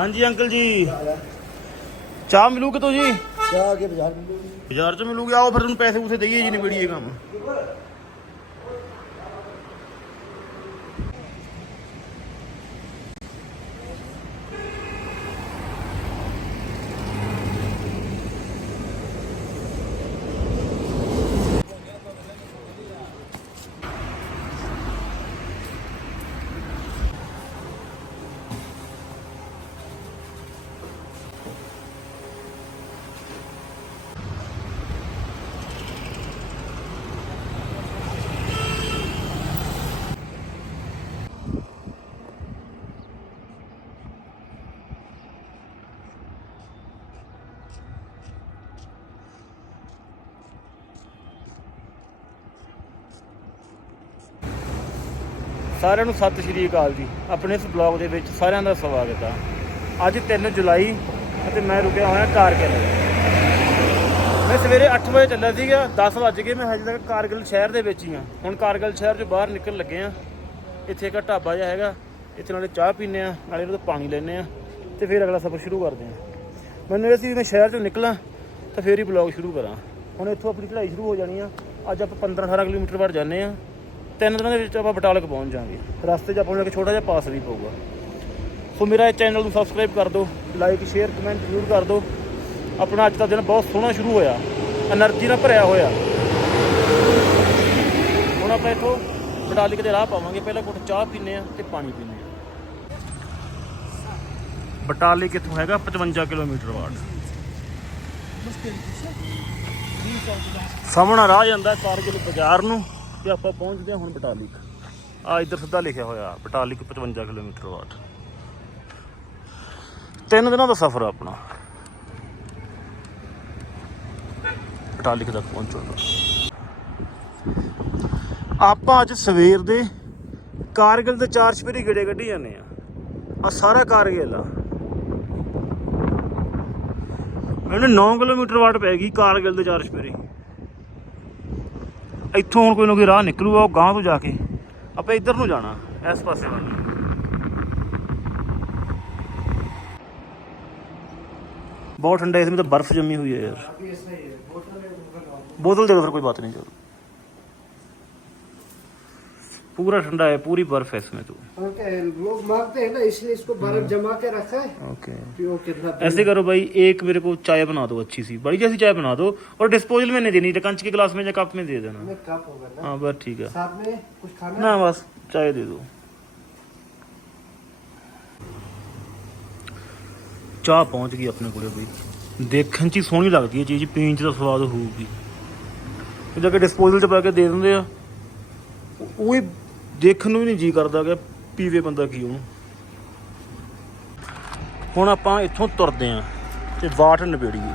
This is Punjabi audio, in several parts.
ਹਾਂਜੀ ਅੰਕਲ ਜੀ। ਚਾਹ ਮਿਲੂ ਕਿਤੋਂ ਜੀ? ਚਾਹ ਕੇ ਬਾਜ਼ਾਰ ਮਿਲੂਗੀ। ਬਾਜ਼ਾਰ ਚ ਮਿਲੂਗੀ। ਆਓ ਫਿਰ ਤੁਹਾਨੂੰ ਪੈਸੇ ਪੂਸੇ ਦਈਏ ਜੀ ਨਿਬੜੀਏ ਕੰਮ। ਸਾਰਿਆਂ ਨੂੰ ਸਤਿ ਸ਼੍ਰੀ ਅਕਾਲ ਜੀ। ਆਪਣੇ ਇਸ ਬਲੌਗ ਦੇ ਵਿੱਚ ਸਾਰਿਆਂ ਦਾ ਸਵਾਗਤ ਆ। ਅੱਜ 3 ਜੁਲਾਈ ਅਤੇ ਮੈਂ ਰੁਕਿਆ ਹੋਇਆ ਕਾਰਗਿਲ ਮੈਂ ਸਵੇਰੇ 8 ਵਜੇ ਚੱਲਿਆ ਸੀਗਾ 10 ਵਜ ਗਏ, ਮੈਂ ਹਜੇ ਤੱਕ ਕਾਰਗਿਲ ਸ਼ਹਿਰ ਦੇ ਵਿੱਚ ਹੀ ਆ। ਹੁਣ ਕਾਰਗਿਲ ਸ਼ਹਿਰ ਚੋਂ ਬਾਹਰ ਨਿਕਲ ਲੱਗੇ ਆ। ਇੱਥੇ ਇੱਕ ਢਾਬਾ ਜਿਹਾ ਹੈਗਾ, ਇੱਥੇ ਨਾਲੇ ਚਾਹ ਪੀਨੇ ਆ, ਨਾਲੇ ਉਹਦਾ ਪਾਣੀ ਲੈਨੇ ਆ ਤੇ ਫਿਰ ਅਗਲਾ ਸਫ਼ਰ ਸ਼ੁਰੂ ਕਰਦੇ ਆ। ਮੈਨੂੰ ਇਹ ਸੀ ਮੈਂ ਸ਼ਹਿਰ ਚੋਂ ਨਿਕਲਾਂ ਤਾਂ ਫੇਰ ਹੀ ਬਲੌਗ ਸ਼ੁਰੂ ਕਰਾਂ। ਹੁਣ ਇੱਥੋਂ ਆਪਣੀ ਚੜ੍ਹਾਈ ਸ਼ੁਰੂ ਹੋ ਜਾਣੀ ਆ। ਅੱਜ ਆਪਾਂ 15 18 ਕਿਲੋਮੀਟਰ ਬਾਅਦ ਜਾਂਦੇ ਆ। ਤਿੰਨ ਦਿਨਾਂ ਦੇ ਵਿੱਚ ਆਪਾਂ ਬਟਾਲਕ ਪਹੁੰਚ ਜਾਾਂਗੇ ਰਸਤੇ 'ਚ ਆਪਾਂ ਨੂੰ ਇੱਕ ਛੋਟਾ ਜਿਹਾ ਪਾਸ ਵੀ ਪਊਗਾ। ਸੋ ਮੇਰਾ ਇਹ ਚੈਨਲ ਨੂੰ ਸਬਸਕ੍ਰਾਈਬ ਕਰ ਦਿਓ ਲਾਈਕ ਸ਼ੇਅਰ ਕਮੈਂਟ ਜ਼ਰੂਰ ਕਰ ਦਿਓ। ਆਪਣਾ ਅੱਜ ਦਾ ਦਿਨ ਬਹੁਤ ਸੋਹਣਾ ਸ਼ੁਰੂ ਹੋਇਆ। એનર્ਜੀ ਨਾਲ ਭਰਿਆ ਹੋਇਆ। ਹੁਣ ਆਪਾਂ ਇੱਥੋਂ ਬਟਾਲਿਕ ਦੇ ਰਾਹ ਪਾਵਾਂਗੇ। ਪਹਿਲਾਂ ਕੁਝ ਚਾਹ ਪੀਨੇ ਆ ਤੇ ਪਾਣੀ ਪੀਨੇ ਆ ਬਟਾਲਿਕ ਇੱਥੋਂ ਹੈਗਾ 55 ਕਿਲੋਮੀਟਰ ਵਾਟ। ਸਾਹਮਣਾ ਰਾਹ ਜਾਂਦਾ ਕਾਰਗਿਲ ਬਾਜ਼ਾਰ ਨੂੰ। ਤੇ ਆਪਾਂ ਪਹੁੰਚਦੇ ਹਾਂ ਹੁਣ ਬਟਾਲਿਕ। ਆ ਇੱਧਰ ਸਿੱਧਾ ਲਿਖਿਆ ਹੋਇਆ, ਬਟਾਲਿਕ 55 ਕਿਲੋਮੀਟਰ ਵਾਟ ਤਿੰਨ ਦਿਨਾਂ ਦਾ ਸਫ਼ਰ ਆਪਣਾ। ਬਟਾਲਿਕ ਤੱਕ ਪਹੁੰਚਣਾ ਆਪਾਂ ਅੱਜ ਸਵੇਰ ਦੇ ਕਾਰਗਿਲ ਦੇ ਚਾਰ ਛਪੇਰੀ ਗੇੜੇ ਕੱਢੀ ਜਾਂਦੇ ਆ ਆ ਸਾਰਾ ਕਾਰਗਿਲ ਆ। ਮੈਨੂੰ 9 ਕਿਲੋਮੀਟਰ ਵਾਟ ਪੈ ਗਈ ਕਾਰਗਿਲ ਦੇ ਚਾਰ ਛਪੇਰੀ। ਇੱਥੋਂ ਹੁਣ ਕੋਈ ਨਾ ਕੋਈ ਰਾਹ ਨਿਕਲੂਗਾ ਉਹ ਗਾਂ ਤੋਂ ਜਾ ਕੇ। ਆਪਾਂ ਇੱਧਰ ਨੂੰ ਜਾਣਾ ਇਸ ਪਾਸੇ ਵੱਲ। ਬਹੁਤ ਠੰਡਾ ਇਸ ਵਿੱਚ ਤਾਂ ਬਰਫ਼ ਜੰਮੀ ਹੋਈ ਹੈ ਯਾਰ। ਬੋਤਲ ਦੇ ਉੱਧਰ ਕੋਈ ਬਾਤ ਨਹੀਂ ਚਲੋ। पूरा ठंडा है पूरी बर्फ है इसमें तो ओके लोग मांगते हैं ना इसलिए इसको बर्फ जमा के रखा है ओके कि वो कितना ऐसे करो भाई एक मेरे को चाय बना दो अच्छी सी बड़ी जैसी चाय बना दो और डिस्पोजल में नहीं देनी कंच के गिलास में या कप में दे देना में कप होगा ना हाँ बस ठीक है साथ में कुछ खाना ना बस चाय दे दो ਚਾਹ ਪਹੁੰਚ ਗਈ ਆਪਣੇ ਕੋਲੇ ਬਈ ਦੇਖਣ 'ਚ ਹੀ ਸੋਹਣੀ ਲੱਗਦੀ ਹੈ ਚੀਜ਼ ਪੀਣ 'ਚ ਤਾਂ ਸਵਾਦ ਹੋਊਗੀ ਤੇ ਜਾ ਕੇ ਡਿਸਪੋਜ਼ਲ 'ਚ ਪਾ ਕੇ ਦੇ ਦਿੰਦੇ ਆ ਉਹ ਹੀ ਦੇਖਣ ਨੂੰ ਵੀ ਨਹੀਂ ਜੀ ਕਰਦਾ ਕਿ ਪੀਵੇ ਬੰਦਾ ਕੀ ਉਹਨੂੰ। ਹੁਣ ਆਪਾਂ ਇੱਥੋਂ ਤੁਰਦੇ ਆ ਤੇ ਵਾਟ ਨਿਬੇੜੀਏ।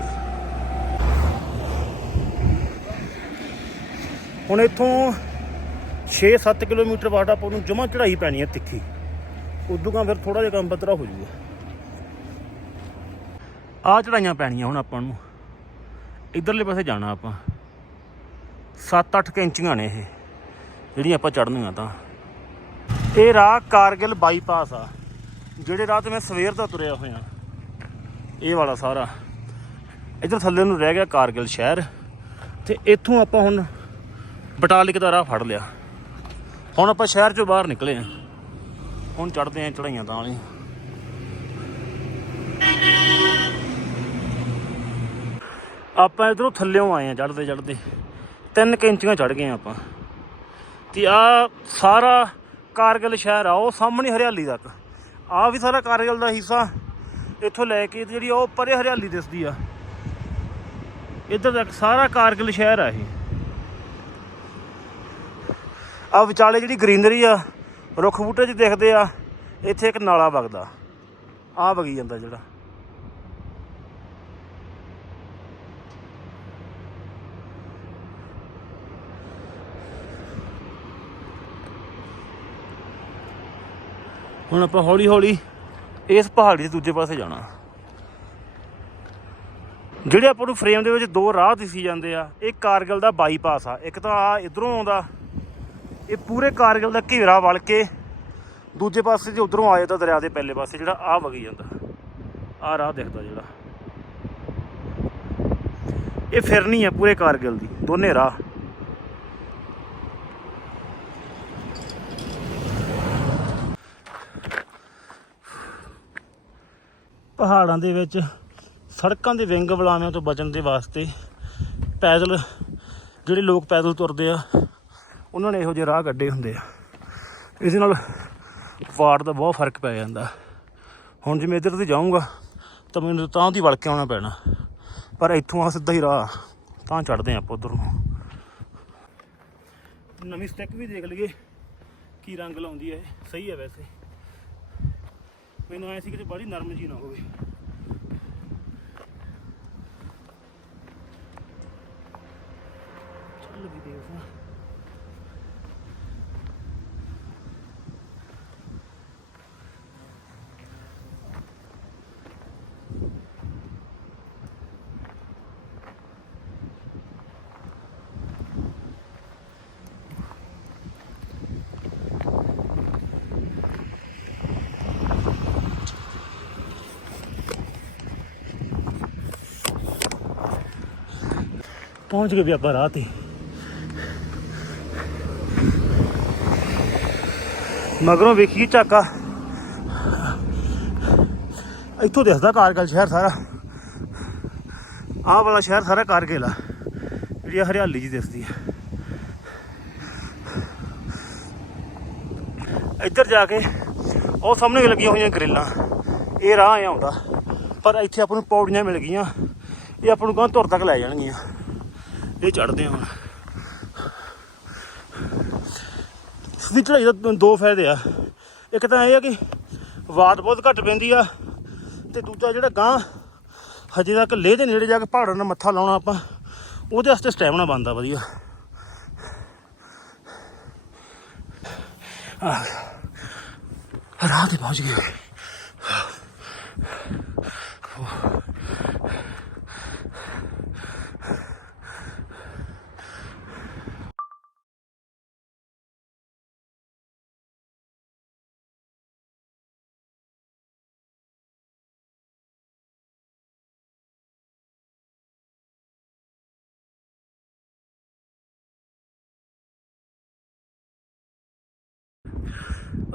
ਹੁਣ ਇੱਥੋਂ 6-7 ਕਿਲੋਮੀਟਰ ਵਾਟ ਆਪਾਂ ਨੂੰ ਜਮਾ ਚੜਾਈ ਪੈਣੀ ਹੈ ਤਿੱਖੀ। ਉਦੋਂ ਕਾ ਫਿਰ ਥੋੜਾ ਜਿਹਾ ਕੰਮ ਬਤਰਾ ਹੋ ਜਾਊਗਾ ਆ ਚੜਾਈਆਂ ਪੈਣੀਆਂ ਹੁਣ ਆਪਾਂ ਨੂੰ। ਇਧਰਲੇ ਪਾਸੇ ਜਾਣਾ ਆਪਾਂ। 7-8 ਕੈਂਚੀਆਂ ਨੇ ਇਹ, ਜਿਹੜੀਆਂ ਆਪਾਂ ਚੜ੍ਹਨੀਆਂ ਤਾਂ। ਇਹ ਰਾਹ ਕਾਰਗਿਲ ਬਾਈਪਾਸ ਆ, ਜਿਹੜੇ ਰਾਹ ਤੇ ਮੈਂ ਸਵੇਰ ਦਾ ਤੁਰਿਆ ਹੋਇਆ। ਇਹ ਵਾਲਾ ਸਾਰਾ। ਇਧਰ ਥੱਲੇ ਨੂੰ ਰਹਿ ਗਿਆ ਕਾਰਗਿਲ ਸ਼ਹਿਰ, ਤੇ ਇੱਥੋਂ ਆਪਾਂ ਹੁਣ ਬਟਾਲਿਕ ਦਾ ਰਾਹ ਫੜ ਲਿਆ। ਹੁਣ ਆਪਾਂ ਸ਼ਹਿਰ ਚੋਂ ਬਾਹਰ ਨਿਕਲੇ ਆ। ਹੁਣ ਚੜਦੇ ਆ ਚੜਾਈਆਂ ਤਾਂ ਵਾਲੀ। ਆਪਾਂ ਇਧਰੋਂ ਥੱਲਿਓਂ ਆਏ ਆ ਚੜਦੇ ਚੜਦੇ ਤਿੰਨ ਕੈਂਚੀਆਂ ਚੜ ਗਏ ਆ ਆਪਾਂ। ਤੇ ਆ ਸਾਰਾ ਕਾਰਗਿਲ ਸ਼ਹਿਰ ਆ, ਉਹ ਸਾਹਮਣੇ ਹਰਿਆਲੀ ਤੱਕ ਆ ਵੀ ਸਾਰਾ ਕਾਰਗਿਲ ਦਾ ਹਿੱਸਾ, ਇੱਥੋਂ ਲੈ ਕੇ ਤੇ ਜਿਹੜੀ ਉਹ ਪਰੇ ਹਰਿਆਲੀ ਦਿਸਦੀ ਆ। ਇੱਧਰ ਤੱਕ ਸਾਰਾ ਕਾਰਗਿਲ ਸ਼ਹਿਰ ਆ ਇਹ। ਆ ਵਿਚਾਲੇ ਜਿਹੜੀ ਗ੍ਰੀਨਰੀ ਆ ਰੁੱਖ ਬੂਟੇ 'ਚ ਦੇਖਦੇ ਆ, ਇੱਥੇ ਇੱਕ ਨਾਲਾ ਵਗਦਾ। ਆ ਵਗੀ ਜਾਂਦਾ ਜਿਹੜਾ। ਹੁਣ ਆਪਾਂ ਹੌਲੀ ਹੌਲੀ ਇਸ ਪਹਾੜੀ ਦੇ ਦੂਜੇ ਪਾਸੇ ਜਾਣਾ। ਜਿਹੜੇ ਆਪਾਂ ਨੂੰ ਫਰੇਮ ਦੇ ਵਿੱਚ ਦੋ ਰਾਹ ਦਿਸੀ ਜਾਂਦੇ ਆ, ਇਹ ਕਾਰਗਿਲ ਦਾ ਬਾਈਪਾਸ ਆ। ਇੱਕ ਤਾਂ ਆ ਇਧਰੋਂ ਆਉਂਦਾ, ਇਹ ਪੂਰੇ ਕਾਰਗਿਲ ਦਾ ਘੇਰਾ ਵਲ ਕੇ ਦੂਜੇ ਪਾਸੇ ਤੇ ਉਧਰੋਂ ਆ ਜਾਂਦਾ ਦਰਿਆ ਦੇ ਪਹਿਲੇ ਪਾਸੇ ਜਿਹੜਾ ਆ ਵਗੀ ਜਾਂਦਾ। ਆ ਰਾਹ ਦਿਖਦਾ ਜਿਹੜਾ। ਇਹ ਫਿਰਨੀ ਹੈ ਪੂਰੇ ਕਾਰਗਿਲ ਦੀ, ਦੋਨੇ ਰਾਹ। ਪਹਾੜਾਂ ਦੇ ਵਿੱਚ ਸੜਕਾਂ ਦੇ ਵਿੰਗ ਬਲਾਵਿਆਂ ਤੋਂ ਬਚਣ ਦੇ ਵਾਸਤੇ ਪੈਦਲ, ਜਿਹੜੇ ਲੋਕ ਪੈਦਲ ਤੁਰਦੇ ਆ, ਉਹਨਾਂ ਨੇ ਇਹੋ ਜਿਹੇ ਰਾਹ ਕੱਢੇ ਹੁੰਦੇ ਆ। ਇਹਦੇ ਨਾਲ ਵਾਰਡ ਦਾ ਬਹੁਤ ਫ਼ਰਕ ਪੈ ਜਾਂਦਾ। ਹੁਣ ਜਿਵੇਂ ਇੱਧਰ ਤੇ ਜਾਊਂਗਾ, ਤਾਂ ਮੈਨੂੰ ਤਾਂ ਦੀ ਵੜ ਕੇ ਆਉਣਾ ਪੈਣਾ। ਪਰ ਇੱਥੋਂ ਆ ਸਿੱਧਾ ਹੀ ਰਾਹ, ਤਾਂ ਚੜਦੇ ਆਪਾਂ ਉਧਰ। ਨੂੰ ਨਵੀਂ ਸਟੈਕ ਵੀ ਦੇਖ ਲਈਏ, ਕੀ ਰੰਗ ਲਾਉਂਦੀ ਹੈ ਇਹ। ਸਹੀ ਹੈ ਵੈਸੇ। ਮੈਨੂੰ ਐ ਸੀ ਕਿ ਬੜੀ ਨਰਮ ਜੀ ਨਾ ਹੋਵੇ। ਚੱਲ ਵੀ ਦੇਖਦਾ ਪਹੁੰਚ ਗਏ ਵੀ ਆਪਾਂ ਰਾਹ ਤੇ। ਮਗਰੋਂ ਵੇਖੀ ਝਾਕਾ। ਇੱਥੋਂ ਦਿਸਦਾ ਕਾਰਗਲ ਸ਼ਹਿਰ ਸਾਰਾ। ਆਹ ਵਾਲਾ ਸ਼ਹਿਰ ਸਾਰਾ ਕਾਰਗਿਲ ਆ, ਜਿਹੜੀ ਆਹ ਹਰਿਆਲੀ ਜੀ ਦਿਸਦੀ ਹੈ ਇੱਧਰ ਜਾ ਕੇ ਉਹ ਸਾਹਮਣੇ ਲੱਗੀਆਂ ਹੋਈਆਂ ਗ੍ਰਿਲਾਂ। ਇਹ ਰਾਹ ਆਉਂਦਾ, ਪਰ ਇੱਥੇ ਆਪਾਂ ਨੂੰ ਪੌੜੀਆਂ ਮਿਲ ਗਈਆਂ। ਇਹ ਆਪਾਂ ਨੂੰ ਗਾਂ ਧੁਰ ਤੱਕ ਲੈ ਜਾਣਗੀਆਂ। ਇਹ ਚੜਦੇ ਆ ਸਿੱਧੀ ਚੜਾਈ ਦਾ ਦੋ- ਫਾਇਦੇ ਆ। ਇੱਕ ਤਾਂ ਇਹ ਆ ਕਿ ਵਾਟ ਬਹੁਤ ਘੱਟ ਪੈਂਦੀ ਆ ਤੇ ਦੂਜਾ ਜਿਹੜਾ ਗਾਂ, ਹਜੇ ਤੱਕ ਲੇਹ ਦੇ ਨੇੜੇ ਜਾ ਕੇ ਪਹਾੜਾਂ ਨਾਲ ਮੱਥਾ ਲਾਉਣਾ ਆਪਾਂ, ਉਹਦੇ ਵਾਸਤੇ ਸਟੈਮਨਾ ਬਣਦਾ ਵਧੀਆ। ਰਾਹ ਤੇ ਪਹੁੰਚ ਗਏ।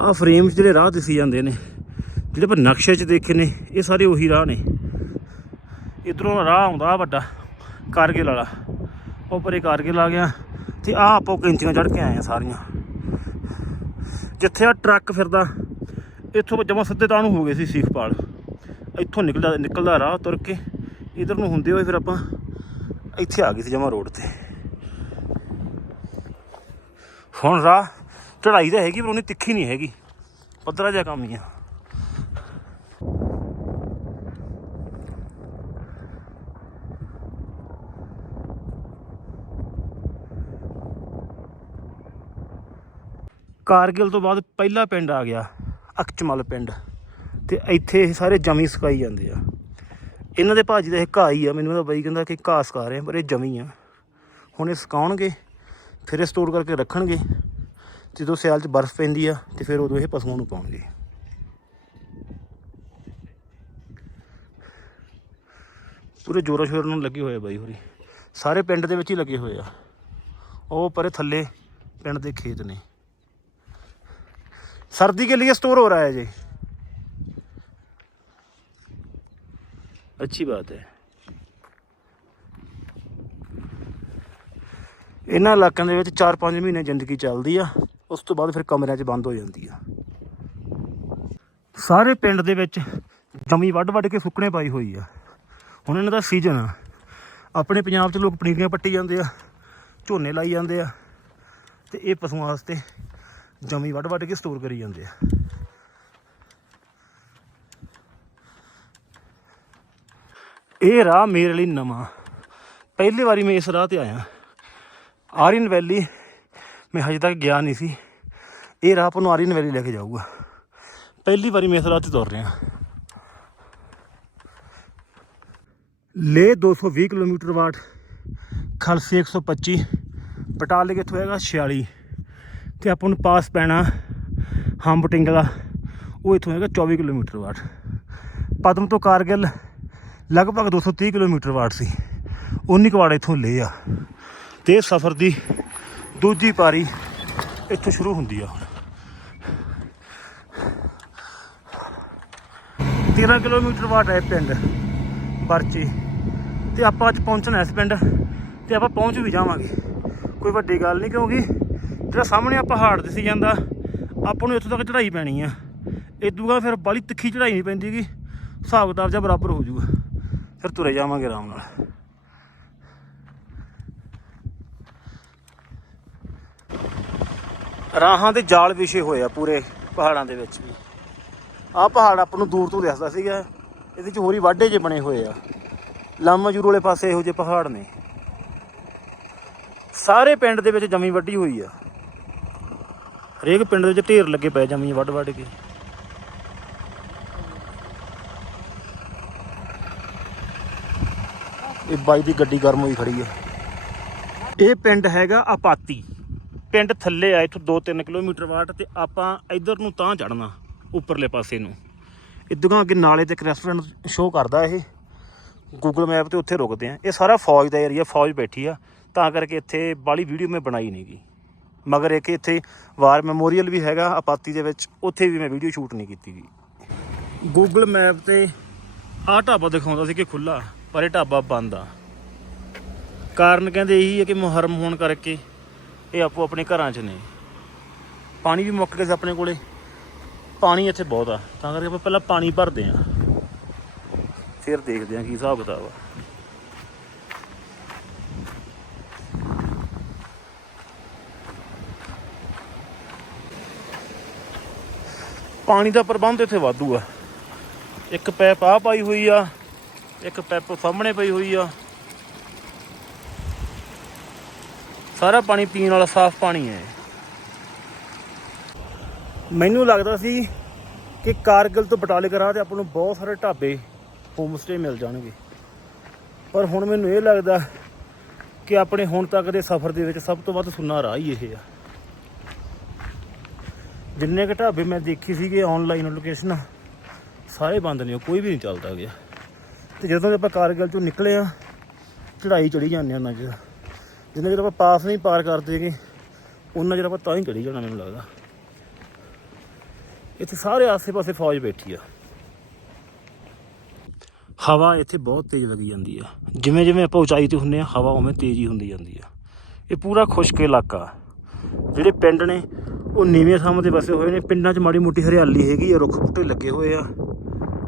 ਆ ਫਰੇਮਸ ਜਿਹੜੇ ਰਾਹ ਦਿਸੀ ਜਾਂਦੇ ਨੇ, ਜਿਹੜੇ ਪਰ ਨਕਸ਼ੇ 'ਚ ਦੇਖੇ ਨੇ, ਇਹ ਸਾਰੇ ਉਹੀ ਰਾਹ ਨੇ। ਇਧਰੋਂ ਰਾਹ ਆਉਂਦਾ ਵੱਡਾ, ਕਾਰਗਿਲ ਵਾਲਾ। ਉਹ ਪਰੇ ਕਾਰਗਿਲ ਆ ਗਿਆ ਤੇ ਆ ਆਪੋ ਕੈਂਚੀਆਂ ਚੜ ਕੇ ਆਏ ਆ ਸਾਰੀਆਂ। ਜਿੱਥੇ ਆ ਟਰੱਕ ਫਿਰਦਾ, ਇੱਥੋਂ ਜਮਾ ਸਿੱਧੇ ਤਾਂ ਨੂੰ ਹੋ ਗਏ ਸੀ ਸੀਖਪਾਲ। ਇੱਥੋਂ ਨਿਕਲਦਾ ਨਿਕਲਦਾ ਰਾਹ ਤੁਰ ਕੇ, ਇਧਰ ਨੂੰ ਹੁੰਦੇ ਹੋਏ ਫਿਰ ਆਪਾਂ ਇੱਥੇ ਆ ਗਏ ਸੀ ਜਮਾ ਰੋਡ ਤੇ। ਹੁਣ ਰਾਹ ਚੜਾਈ ਤਾਂ ਹੈਗੀ, ਪਰ ਉਹਨੇ ਤਿੱਖੀ ਨਹੀਂ ਹੈਗੀ। ਪੱਧਰਾ ਜਿਹਾ ਕੰਮ ਹੀ ਆ। ਕਾਰਗਿਲ ਤੋਂ ਬਾਅਦ ਪਹਿਲਾ ਪਿੰਡ ਆ ਗਿਆ, ਅਕਚਮਲ ਪਿੰਡ। ਤੇ ਇੱਥੇ ਇਹ ਸਾਰੇ ਜਮੀ ਸੁਕਾਈ ਜਾਂਦੇ ਆ। ਇਹਨਾਂ ਦੇ ਭਾਜੀ ਦਾ ਇਹ ਘਾਹ ਹੀ ਆ, ਮੈਨੂੰ ਤਾਂ ਬਾਈ ਕਹਿੰਦਾ ਕਿ ਘਾਹ ਸੁਕਾ ਰਹੇ ਪਰ ਇਹ ਜਮੀ ਆ। ਹੁਣ ਇਹ ਸੁਕਾਉਣਗੇ, ਫਿਰ ਇਹ ਸਟੋਰ ਕਰਕੇ ਰੱਖਣਗੇ। ਜਦੋਂ ਸਿਆਲ 'ਚ ਬਰਫ਼ ਪੈਂਦੀ ਆ ਤੇ ਫਿਰ ਉਦੋਂ ਇਹ ਪਸ਼ੂਆਂ ਨੂੰ ਪਾਉਣਗੇ ਪੂਰੇ ਜੋਰਾ ਸ਼ੋਰ ਨਾਲ ਲੱਗੇ ਹੋਏ ਆ ਬਾਈ ਹੋਰੀ ਸਾਰੇ ਪਿੰਡ ਦੇ ਵਿੱਚ ਹੀ ਲੱਗੇ ਹੋਏ ਆ ਉਹ ਪਰੇ ਥੱਲੇ ਪਿੰਡ ਦੇ ਖੇਤ ਨੇ सर्दी के लिए स्टोर हो रहा है जी अच्छी बात है ਇਹਨਾਂ ਇਲਾਕਿਆਂ ਦੇ ਵਿੱਚ 4-5 ਮਹੀਨੇ ਜ਼ਿੰਦਗੀ ਚੱਲਦੀ ਆ ਉਸ ਤੋਂ ਬਾਅਦ ਫਿਰ ਕਮਰਿਆਂ 'ਚ ਬੰਦ ਹੋ ਜਾਂਦੀ ਆ। ਸਾਰੇ ਪਿੰਡ ਦੇ ਵਿੱਚ ਜਮੀ ਵੱਢ-ਵੱਢ ਕੇ ਸੁੱਕਣੇ ਪਾਈ ਹੋਈ ਆ। ਹੁਣ ਇਹਨਾਂ ਦਾ ਸੀਜ਼ਨ ਆ। ਆਪਣੇ ਪੰਜਾਬ 'ਚ ਲੋਕ ਪਨੀਰੀਆਂ ਪੱਟੀ ਜਾਂਦੇ ਆ, ਝੋਨੇ ਲਾਈ ਜਾਂਦੇ ਆ ਤੇ ਇਹ ਪਸ਼ੂਆਂ ਵਾਸਤੇ ਜਮੀ ਵੱਢ ਵੱਢ ਕੇ ਸਟੋਰ ਕਰੀ ਜਾਂਦੇ ਆ। ਇਹ ਰਾਹ ਮੇਰੇ ਲਈ ਨਵਾਂ। ਪਹਿਲੀ ਵਾਰੀ ਮੈਂ ਇਸ ਰਾਹ ਤੇ ਆਇਆ। ਆਰੀਨ ਵੈਲੀ ਮੈਂ ਹਜੇ ਤੱਕ ਗਿਆ ਨਹੀਂ ਸੀ। ਇਹ ਰਾਹ ਆਪਾਂ ਨੂੰ ਆਰੀਨ ਵੈਲੀ ਲੈ ਕੇ ਜਾਊਗਾ। ਪਹਿਲੀ ਵਾਰੀ ਮੈਂ ਇਸ ਰਾਹ ਤੇ ਤੁਰ ਰਿਹਾ। ਲੇ 220 ਕਿਲੋਮੀਟਰ ਵਾਟ, ਖਲਸੀ 125 ਬਟਾਲੇ ਕਿੱਥੋਂ ਹੈਗਾ? 46 ਤੇ ਆਪਾਂ ਨੂੰ ਪਾਸ ਪੈਣਾ ਹੰਬ ਟਿੰਗਲਾ ਉਹ ਇੱਥੋਂ ਹੈਗਾ 24 ਕਿਲੋਮੀਟਰ ਵਾਟ। ਪਦਮ ਤੋਂ ਕਾਰਗਿਲ ਲਗਭਗ 230 ਕਿਲੋਮੀਟਰ ਵਾਟ ਸੀ। 19 ਕਵਾੜ ਇੱਥੋਂ ਲਏ ਆ। ਤੇ ਸਫ਼ਰ ਦੀ ਦੂਜੀ ਪਾਰੀ ਇੱਥੋਂ ਸ਼ੁਰੂ ਹੁੰਦੀ ਆ ਹੁਣ। 13 ਕਿਲੋਮੀਟਰ ਵਾਟ ਹੈ ਪਿੰਡ, ਬਰਚੀ। ਤੇ ਆਪਾਂ ਅੱਜ ਪਹੁੰਚਣਾ ਇਸ ਪਿੰਡ, ਤੇ ਆਪਾਂ ਪਹੁੰਚ ਵੀ ਜਾਵਾਂਗੇ। ਕੋਈ ਵੱਡੀ ਗੱਲ ਨਹੀਂ, ਕਿਉਂਕਿ ਜਿਹੜਾ ਸਾਹਮਣੇ ਆ ਪਹਾੜ ਦਿਸੀ ਜਾਂਦਾ, ਆਪਾਂ ਨੂੰ ਇੱਥੋਂ ਤੱਕ ਚੜ੍ਹਾਈ ਪੈਣੀ ਆ। ਇਦੂਗਾ ਫਿਰ ਬਾਲੀ ਤਿੱਖੀ ਚੜ੍ਹਾਈ ਨਹੀਂ ਪੈਂਦੀਗੀ ਹਿਸਾਬ ਕਿਤਾਬ ਜਿਹਾ ਬਰਾਬਰ ਹੋ ਜਾਊਗਾ। ਫਿਰ ਤੁਰੇ ਜਾਵਾਂਗੇ ਆਰਾਮ ਨਾਲ। ਰਾਹਾਂ ਦੇ ਜਾਲ ਵਿਛੇ ਹੋਏ ਆ ਪੂਰੇ ਪਹਾੜਾਂ ਦੇ ਵਿੱਚ ਵੀ। ਆਹ ਪਹਾੜ ਆਪਾਂ ਨੂੰ ਦੂਰ ਤੋਂ ਦਿਸਦਾ ਸੀਗਾ। ਇਹਦੇ ਚ ਹੋਰ ਹੀ ਵਾਢੇ ਜੇ ਬਣੇ ਹੋਏ ਆ। ਲਾਮਾਜੂਰ ਵਾਲੇ ਪਾਸੇ ਇਹੋ ਜਿਹੇ ਪਹਾੜ ਨੇ। ਸਾਰੇ ਪਿੰਡ ਦੇ ਵਿੱਚ ਜਮੀ ਵੱਢੀ ਹੋਈ ਆ। ਹਰੇਕ ਪਿੰਡ ਦੇ ਵਿੱਚ ਢੇਰ ਲੱਗੇ ਪਏ ਜਮੀ ਵੱਢ ਵੱਢ ਕੇ। ਇਹ ਬਾਈ ਦੀ ਗੱਡੀ ਗਰਮ ਹੋਈ ਖੜੀ ਆ। ਇਹ ਪਿੰਡ ਹੈਗਾ ਆਪਾਤੀ ਪਿੰਡ ਥੱਲੇ ਆ, ਇੱਥੋਂ 2-3 ਕਿਲੋਮੀਟਰ ਵਾਟ ਤੇ ਆਪਾਂ ਇੱਧਰ ਨੂੰ ਤਾਂ ਚੜਨਾ ਉੱਪਰਲੇ ਪਾਸੇ ਨੂੰ। ਇਦੋਂ ਅੱਗੇ ਨਾਲੇ ਤੇ ਇੱਕ ਰੈਸਟੋਰੈਂਟ ਸ਼ੋਅ ਕਰਦਾ ਇਹ। ਗੂਗਲ ਮੈਪ ਤੇ ਉੱਥੇ ਰੁਕਦੇ ਆ। ਇਹ ਸਾਰਾ ਫੌਜ ਦਾ ਏਰੀਆ ਫੌਜ ਬੈਠੀ ਆ। ਤਾਂ ਕਰਕੇ ਇੱਥੇ ਬਾਲੀ ਵੀਡੀਓ ਮੈਂ ਬਣਾਈ ਨਹੀਂਗੀ ਮਗਰ ਇੱਕ ਇੱਥੇ ਵਾਰ ਮੈਮੋਰੀਅਲ ਵੀ ਹੈਗਾ ਆਪਾਤੀ ਦੇ ਵਿੱਚ। ਉੱਥੇ ਵੀ ਮੈਂ ਵੀਡੀਓ ਸ਼ੂਟ ਨਹੀਂ ਕੀਤੀ ਗਈ। ਗੂਗਲ ਮੈਪ ਤੇ ਆਹ ਢਾਬਾ ਦਿਖਾਉਂਦਾ ਸੀ ਕਿ ਖੁੱਲਾ ਪਰ ਇਹ ਢਾਬਾ ਬੰਦ ਆ। ਕਾਰਨ ਕਹਿੰਦੇ ਇਹੀ ਹੈ ਕਿ ਮੁਹਰਮ ਹੋਣ ਕਰਕੇ ਇਹ ਆਪੋ ਆਪਣੇ ਘਰਾਂ 'ਚ ਨੇ। ਪਾਣੀ ਵੀ ਮੁੱਕ ਗਿਆ ਸੀ ਆਪਣੇ ਕੋਲੇ। ਪਾਣੀ ਇੱਥੇ ਬਹੁਤ ਆ, ਤਾਂ ਕਰਕੇ ਆਪਾਂ ਪਹਿਲਾਂ ਪਾਣੀ ਭਰਦੇ ਆਂ ਫਿਰ ਦੇਖਦੇ ਆਂ ਕੀ ਹਿਸਾਬ ਕਿਤਾਬ ਆ। ਪਾਣੀ ਦਾ ਪ੍ਰਬੰਧ ਇੱਥੇ ਵਾਧੂ ਆ। ਇੱਕ ਪੈਪ ਆ ਪਾਈ ਹੋਈ ਆ, ਇੱਕ ਪੈਪ ਸਾਹਮਣੇ ਪਈ ਹੋਈ ਆ। ਸਾਰਾ ਪਾਣੀ ਪੀਣ ਵਾਲਾ ਸਾਫ਼ ਪਾਣੀ ਹੈ। ਮੈਨੂੰ ਲੱਗਦਾ ਸੀ ਕਿ ਕਾਰਗਿਲ ਤੋਂ ਬਟਾਲੇ ਕਰਾ ਤੇ ਆਪਾਂ ਨੂੰ ਬਹੁਤ ਸਾਰੇ ਢਾਬੇ ਹੋਮ ਸਟੇ ਮਿਲ ਜਾਣਗੇ। ਪਰ ਹੁਣ ਮੈਨੂੰ ਇਹ ਲੱਗਦਾ ਕਿ ਆਪਣੇ ਹੁਣ ਤੱਕ ਦੇ ਸਫ਼ਰ ਦੇ ਵਿੱਚ ਸਭ ਤੋਂ ਵੱਧ ਸੁੰਨਾ ਰਾਹ ਹੀ ਇਹ ਆ। ਜਿੰਨੇ ਕੁ ਢਾਬੇ ਮੈਂ ਦੇਖੀ ਸੀਗੇ ਆਨਲਾਈਨ ਲੋਕੇਸ਼ਨਾਂ ਸਾਰੇ ਬੰਦ ਨੇ ਕੋਈ ਵੀ ਨਹੀਂ ਚੱਲਦਾ ਗਿਆ। ਤੇ ਜਦੋਂ ਆਪਾਂ ਕਾਰਗਿਲ 'ਚੋਂ ਨਿਕਲੇ ਆ ਚੜਾਈ ਚੜੀ ਜਾਂਦੇ ਆ ਉਹਨਾਂ ਚ। ਜਿੰਨਾ ਚਿਰ ਆਪਾਂ ਪਾਸ ਨਹੀਂ ਪਾਰ ਕਰਦੇਗੇ ਉਹਨਾਂ ਚਿਰ ਆਪਾਂ ਤਾਂ ਹੀ ਚੜੀ ਜਾਣਾ ਮੈਨੂੰ ਲੱਗਦਾ। ਇੱਥੇ ਸਾਰੇ ਆਸੇ-ਪਾਸੇ ਫੌਜ ਬੈਠੀ ਆ। ਹਵਾ ਇੱਥੇ ਬਹੁਤ ਤੇਜ਼ ਲੱਗੀ ਜਾਂਦੀ ਆ। ਜਿਵੇਂ ਜਿਵੇਂ ਆਪਾਂ ਉਚਾਈ ਤੇ ਹੁੰਨੇ ਆ, ਹਵਾ ਉਵੇਂ ਤੇਜ਼ ਹੀ ਹੁੰਦੀ ਜਾਂਦੀ ਆ। ਇਹ ਪੂਰਾ ਖੁਸ਼ਕ ਇਲਾਕਾ ਜਿਹੜੇ ਪਿੰਡ ਨੇ, ਉਹ ਨੀਵੇਂ ਥਾਂ ਤੇ ਵਸੇ ਹੋਏ ਨੇ। ਪਿੰਡਾਂ 'ਚ ਮਾੜੀ ਮੋਟੀ ਹਰਿਆਲੀ ਹੈਗੀ ਆ ਰੁੱਖ ਬੂਟੇ ਲੱਗੇ ਹੋਏ ਆ।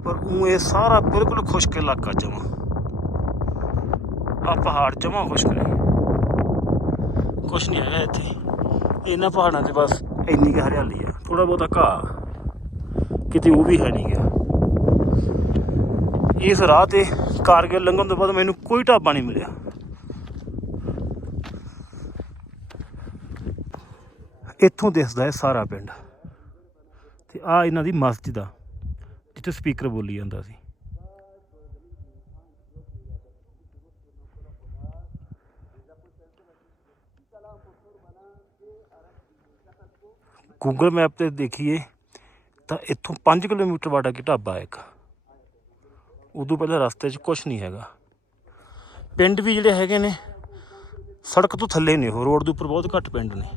ਪਰ ਉਹ ਇਹ ਸਾਰਾ ਬਿਲਕੁਲ ਖੁਸ਼ਕ ਇਲਾਕਾ ਜਮਾ। ਆ ਪਹਾੜ ਜਮਾ ਖੁਸ਼ਕ ਨੇ। ਕੁਛ ਨਹੀਂ ਹੈਗਾ ਇੱਥੇ। ਇਹਨਾਂ ਪਹਾੜਾਂ 'ਚ ਬਸ ਇੰਨੀ ਕੁ ਹਰਿਆਲੀ ਆ। ਥੋੜਾ ਬਹੁਤਾ ਘਾਹ। ਕਿਤੇ ਉਹ ਵੀ ਹੈ ਨਹੀਂ ਗਿਆ ਇਸ ਰਾਹ ਤੇ ਕਾਰਗਿਲ ਲੰਘਣ ਤੋਂ ਬਾਅਦ ਮੈਨੂੰ ਕੋਈ ਢਾਬਾ ਨਹੀਂ ਮਿਲਿਆ। ਇੱਥੋਂ ਦਿਸਦਾ ਹੈ ਸਾਰਾ ਪਿੰਡ। ਤੇ ਆ ਇਹਨਾਂ ਦੀ ਮਸਜਿਦ ਆ, ਜਿੱਥੇ ਸਪੀਕਰ ਬੋਲੀ ਜਾਂਦਾ ਸੀ। ਗੂਗਲ ਮੈਪ ਤੇ ਦੇਖੀਏ, ਤਾਂ ਇੱਥੋਂ 5 ਕਿਲੋਮੀਟਰ ਵਾਟਾ ਕੀ ਢਾਬਾ ਹੈ ਇੱਕ। ਉਦੋਂ ਪਹਿਲਾਂ ਰਸਤੇ 'ਚ ਕੁਝ ਨਹੀਂ ਹੈਗਾ। ਪਿੰਡ ਵੀ ਜਿਹੜੇ ਹੈਗੇ ਨੇ, ਸੜਕ ਤੋਂ ਥੱਲੇ ਨੇ ਉਹ, ਰੋਡ ਦੇ ਉੱਪਰ ਬਹੁਤ ਘੱਟ ਪਿੰਡ ਨੇ।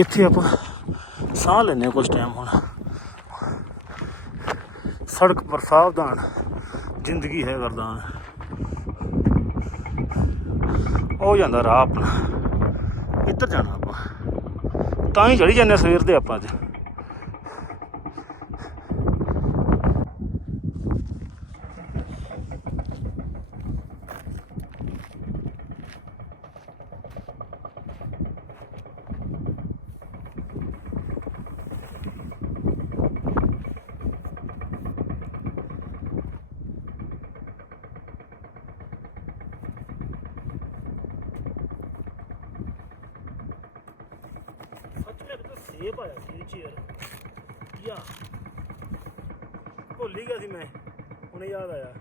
ਇੱਥੇ ਆਪਾਂ ਸਾਹ ਲੈਨੇ ਕੁਝ ਟਾਈਮ ਹੁਣ। ਸੜਕ ਪਰ ਸਾਵਧਾਨ ਜ਼ਿੰਦਗੀ ਹੈ ਵਰਦਾਨ। ਉਹ ਜਾਂਦਾ ਰਾਹ ਆਪਣਾ। ਇੱਧਰ ਜਾਣਾ ਆਪਾਂ। ਤਾਂ ਹੀ ਚੜੀ ਜਾਂਦੇ ਹਾਂ ਸਵੇਰ ਦੇ ਆਪਾਂ ਅੱਜ ਸੱਚ ਮੇਰੇ ਤਾਂ ਸੇਬ ਯਾਰ ਯਾ। ਭੁੱਲ ਹੀ ਗਿਆ ਸੀ ਮੈਂ। ਹੁਣੇ ਯਾਦ ਆਇਆ।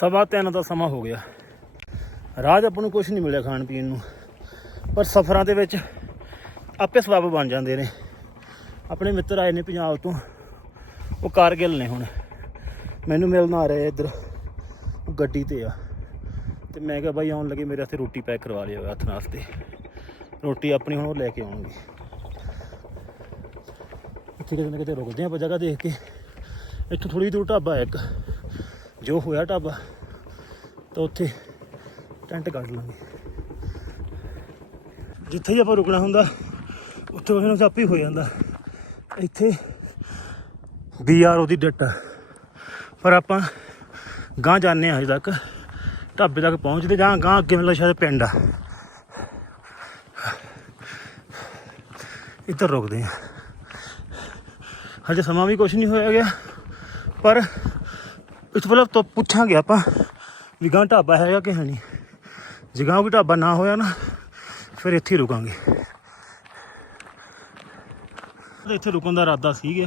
ਸਵਾ ਤਿੰਨ ਦਾ ਸਮਾਂ ਹੋ ਗਿਆ। ਰਾਜ ਆਪਾਂ ਨੂੰ ਕੁਝ ਨਹੀਂ ਮਿਲਿਆ ਖਾਣ ਪੀਣ ਨੂੰ। ਪਰ ਸਫ਼ਰਾਂ ਦੇ ਵਿੱਚ ਆਪੇ ਸਬੱਬ ਬਣ ਜਾਂਦੇ ਨੇ। ਆਪਣੇ ਮਿੱਤਰ ਆਏ ਨੇ ਪੰਜਾਬ ਤੋਂ। ਉਹ ਕਾਰਗਿਲ ਨੇ ਹੁਣ। ਮੈਨੂੰ ਮਿਲਣ ਆ ਰਹੇ ਇੱਧਰ। ਉਹ ਗੱਡੀ ਤੇ ਆ। ਤੇ ਮੈਂ ਕਿਹਾ ਬਾਈ ਆਉਣ ਲੱਗੇ ਮੇਰੇ ਵਾਸਤੇ ਰੋਟੀ ਪੈਕ ਕਰਵਾ ਲਿਓ ਹੱਥ ਨਾਲ ਵਾਸਤੇ ਰੋਟੀ ਆਪਣੀ ਹੁਣ ਉਹ ਲੈ ਕੇ ਆਉਣਗੇ। ਇੱਥੇ ਕਿਤੇ ਨਾ ਕਿਤੇ ਰੁਕਦੇ ਆਪਾਂ ਜਗ੍ਹਾ ਦੇਖ ਕੇ। ਇੱਥੋਂ ਥੋੜੀ ਦੂਰ ਢਾਬਾ ਹੈ ਇੱਕ। ਜੋ ਹੋਇਆ ਢਾਬਾ, ਤਾਂ ਉੱਥੇ ਟੈਂਟ ਕੱਢ ਲਾਂਗੇ। ਜਿੱਥੇ ਹੀ ਆਪਾਂ ਰੁਕਣਾ ਹੁੰਦਾ, ਉੱਥੇ ਉਹ ਨੂੰ ਆਪੇ ਹੀ ਹੋ ਜਾਂਦਾ। ਇੱਥੇ ਬੀਆਰਓ ਦੀ ਡੱਟ ਪਰ ਆਪਾਂ ਗਾਂ ਜਾਂਦੇ ਹਾਂ ਅਜੇ ਤੱਕ, ਢਾਬੇ ਤੱਕ ਪਹੁੰਚਦੇ ਜਾਂ ਗਾਂ ਅੱਗੇ ਮਤਲਬ ਸ਼ਾਇਦ ਪਿੰਡ ਆ। ਇੱਧਰ ਰੁਕਦੇ ਆ ਹਜੇ ਸਮਾਂ ਵੀ ਕੁਝ ਨਹੀਂ ਹੋਇਆ ਗਿਆ, ਪਰ ਇਸ ਵੱਲੋਂ ਤੋਂ ਪੁੱਛਾਂਗੇ ਆਪਾਂ ਵੀ ਗਾਂ ਢਾਬਾ ਹੈਗਾ ਕਿ ਹੈ ਨਹੀਂ। ਜੇ ਗਾਂ ਕੋਈ ਢਾਬਾ ਨਾ ਹੋਇਆ ਨਾ ਫਿਰ ਇੱਥੇ ਹੀ ਰੁਕਾਂਗੇ। ਇੱਥੇ ਰੁਕਣ ਦਾ ਇਰਾਦਾ ਸੀਗਾ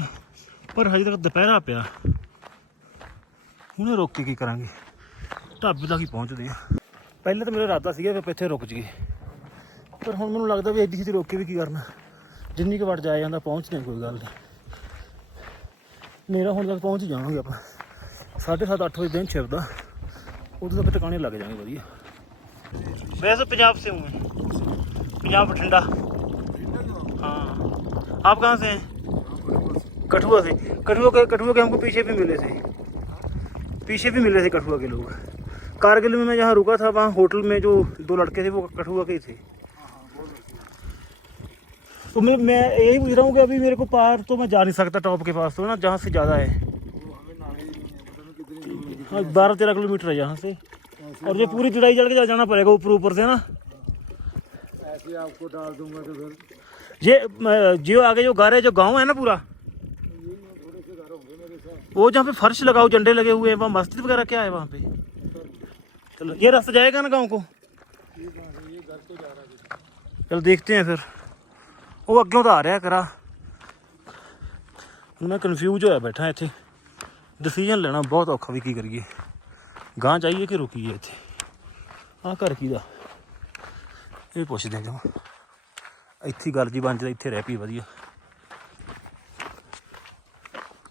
ਪਰ ਹਜੇ ਤੱਕ ਦੁਪਹਿਰਾ ਪਿਆ। ਹੁਣੇ ਰੁਕ ਕੇ ਕੀ ਕਰਾਂਗੇ? ਢਾਬੇ ਤੱਕ ਹੀ ਪਹੁੰਚਦੇ ਆ। ਪਹਿਲੇ ਤਾਂ ਮੇਰਾ ਇਰਾਦਾ ਸੀਗਾ ਵੀ ਆਪਾਂ ਇੱਥੇ ਰੁਕ ਜਾਈਏ। ਪਰ ਹੁਣ ਮੈਨੂੰ ਲੱਗਦਾ ਵੀ ਐਡੀ ਛੇਤੀ ਰੁਕ ਕੇ ਵੀ ਕੀ ਕਰਨਾ। ਜਿੰਨੀ ਕੁ ਵਾਰ ਜਾਇਆ ਜਾਂਦਾ ਪਹੁੰਚਦੇ ਹਾਂ, ਕੋਈ ਗੱਲ ਨਹੀਂ। ਮੇਰਾ ਹੁਣ ਤੱਕ ਪਹੁੰਚ ਹੀ ਜਾਵਾਂਗੇ ਆਪਾਂ। 7:30 ਅੱਠ ਵਜੇ ਦਿਨ ਛਿਪਦਾ ਉਦੋਂ ਤੱਕ ਟਿਕਾਣੇ ਲੱਗ ਜਾਣਗੇ ਵਧੀਆ वैसे पंजाब से हूँ मैं पंजाब बठिंडा हाँ आप कहाँ से हैं कठुआ से कठुआ के कठुआ के हमको पीछे भी मिले थे पीछे भी मिले थे कठुआ के लोग कारगिल में मैं जहाँ रुका था वहाँ होटल में जो दो लड़के थे वो कठुआ के ही थे तो मैं मैं यही पूछ रहा हूँ कि अभी मेरे को पार तो मैं जा नहीं सकता टॉप के पास तो ना जहाँ से ज़्यादा है हाँ बारह तेरह किलोमीटर है यहाँ से और ये पूरी चढ़ाई चढ़ के जा- जाना पड़ेगा ऊपर ऊपर से ना ऐसे आपको डाल दूंगा तो फिर ये अ, जो आगे जो घर है जो गांव है ना पूरा वो जहाँ पे फर्श लगाओ झंडे लगे हुए हैं वहाँ मस्जिद वगैरह क्या है वहाँ पे चलो ये रास्ता जाएगा ना गांव को चलो देखते हैं फिर ਉਹ ਅੱਗੋਂ ਤਾਂ ਆ ਰਿਹਾ ਕਰਾ ਹੁਣ ਮੈਂ ਕਨਫਿਊਜ਼ ਹੋਇਆ ਬੈਠਾ ਇੱਥੇ ਡਿਸੀਜਨ ਲੈਣਾ ਬਹੁਤ ਔਖਾ ਵੀ ਕੀ ਕਰੀਏ ਗਾਂ ਚਾਹੀਏ ਕਿ ਰੁਕੀਏ ਇੱਥੇ ਆਹ ਘਰ ਕੀ ਦਾ ਇਹ ਪੁੱਛਦੇ ਹਾਂ ਜਮਾ ਇੱਥੇ ਹੀ ਗੱਲ ਜੀ ਬਣ ਜਾਂਦਾ ਇੱਥੇ ਰਹਿ ਪਈ ਵਧੀਆ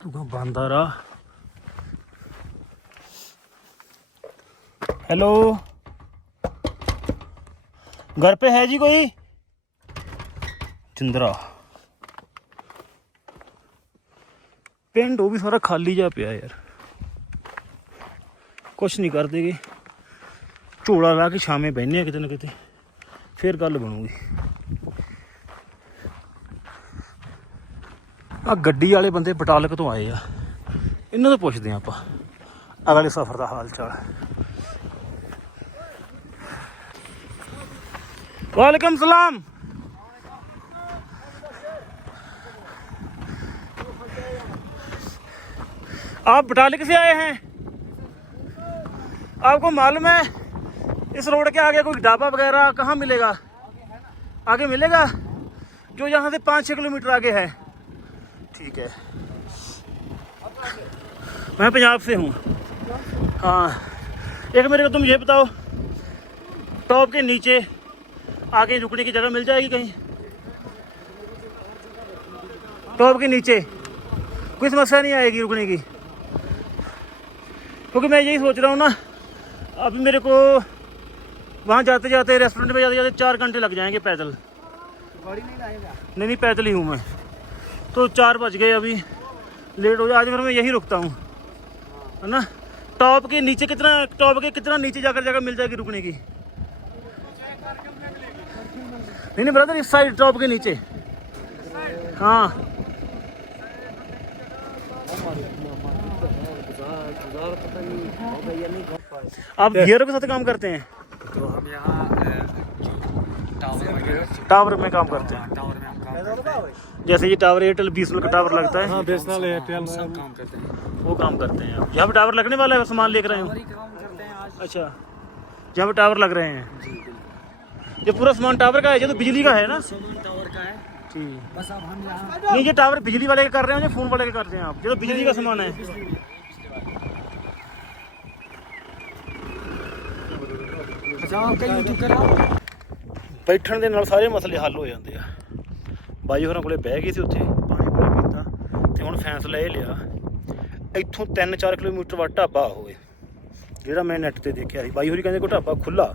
ਤੂੰ ਕਾ ਬੰਦਾ ਰਾ हेलो घर पे है जी कोई ਚੰਦਰਾ ਪਿੰਡ ਉਹ ਵੀ ਸਾਰਾ ਖਾਲੀ ਜਾ ਪਿਆ ਯਾਰ। ਕੁਛ ਨਹੀਂ ਕਰਦੇਗੇ ਝੋਲਾ ਲਾ ਕੇ ਛਾਵੇਂ ਬੈੰਨੇ ਆ ਕਿਤੇ ਨਾ ਕਿਤੇ, ਫੇਰ ਗੱਲ ਬਣੂਗੀ। ਆ ਗੱਡੀ ਵਾਲੇ ਬੰਦੇ ਬਟਾਲਕ ਤੋਂ ਆਏ ਆ। ਇਹਨਾਂ ਤੋਂ ਪੁੱਛਦੇ ਆ ਆਪਾਂ ਅਗਲੇ ਸਫ਼ਰ ਦਾ ਹਾਲ ਚਾਲ। ਵਾਲੇਕਮ ਸਲਾਮ। आप बटालिक से आए हैं? आपको मालूम है, इस रोड के आगे कोई ढाबा वगैरह कहाँ मिलेगा? आगे मिलेगा? जो यहाँ से पाँच छः किलोमीटर आगे है। ठीक है। मैं पंजाब से हूँ। हाँ। एक मेरे को तुम ये बताओ, टॉप के नीचे आगे रुकने की जगह मिल जाएगी कहीं? टॉप के नीचे। कोई समस्या नहीं आएगी रुकने की? क्योंकि मैं यही सोच रहा हूँ ना अभी मेरे को वहाँ जाते जाते रेस्टोरेंट में जाते जाते चार घंटे लग जाएँगे पैदल। गाड़ी नहीं लाएगा? नहीं नहीं पैदल ही हूँ मैं। तो चार बज गए अभी लेट हो जाए आज फिर मैं यहीं रुकता हूँ है ना? टॉप के नीचे कितना टॉप के कितना नीचे जाकर जगह मिल जाएगी रुकने की? नहीं नहीं ब्रदर इस साइड टॉप के नीचे। हाँ पता नहीं होगा या नहीं हो पाएगा आप गियर के साथ काम करते हैं? तो हम यहाँ टावर में काम करते हैं। टावर में हम काम करते हैं। जैसे ये टावर एयरटेल बीस का टावर लगता है। हाँ एयरटेल सब काम करते हैं। वो काम करते हैं यहाँ पे टावर लगने वाला है सामान लेकर आए हूँ? हैं अच्छा। जहाँ पे टावर लग रहे हैं। ये पूरा सामान टावर का है ये तो बिजली का है ना? टावर का है। ठीक बस अब हम यहाँ नहीं ये टावर बिजली वाले के कर रहे हैं या फ़ोन वाले के कर रहे हैं आप? ये तो बिजली का सामान है। ਬੈਠਣ ਦੇ ਨਾਲ ਸਾਰੇ ਮਸਲੇ ਹੱਲ ਹੋ ਜਾਂਦੇ ਆ। ਬਾਈ ਹੋਰਾਂ ਕੋਲੇ ਬਹਿ ਗਏ ਸੀ ਉੱਥੇ, ਪਾਣੀ ਪੂਣੀ ਪੀਤਾ, ਤੇ ਹੁਣ ਫੈਸਲਾ ਇਹ ਲਿਆ। ਇੱਥੋਂ 3-4 ਕਿਲੋਮੀਟਰ ਵੱਡ ਢਾਬਾ ਹੋਵੇ, ਜਿਹੜਾ ਮੈਂ ਨੈਟ ਤੇ ਦੇਖਿਆ ਸੀ। ਬਾਈ ਹੋਰੀ ਕਹਿੰਦੇ ਕੋਈ ਢਾਬਾ ਖੁੱਲਾ